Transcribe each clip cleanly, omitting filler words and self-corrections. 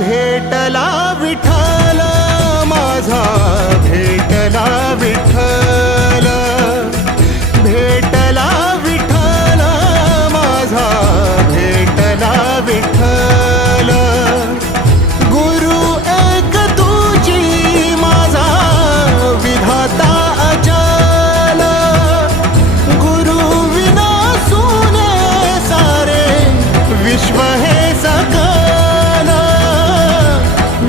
भेटला विठ्ठल माझा, भेटला विठ्ठल, भेटला विठ्ठल माझा, भेटला विठ्ठल. गुरु एक तुझी माझा विधाता अचल, गुरु विना सुने सारे विश्व हे सकल.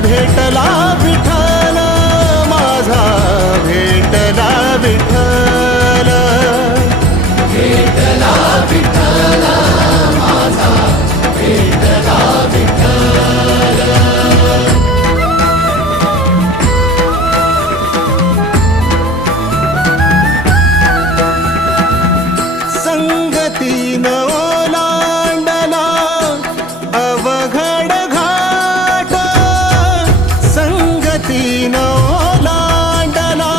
भेटला विठ्ठल माझा, भेटला विठ्ठल, भेटला विठ्ठल माझा, भेटला विठ्ठल. संगतीन ओलांडला अवघड घाट, संगतीन ओलांडला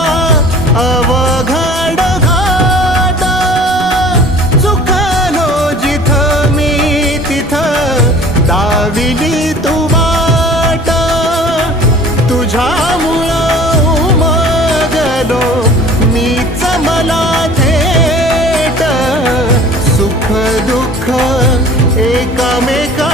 अवघड घाट. चुकलो जिथं मी तिथं दाविली तू वाट, तुझ्यामुळं उमगलो मीच मला थेट. सुख दुःख एकामेका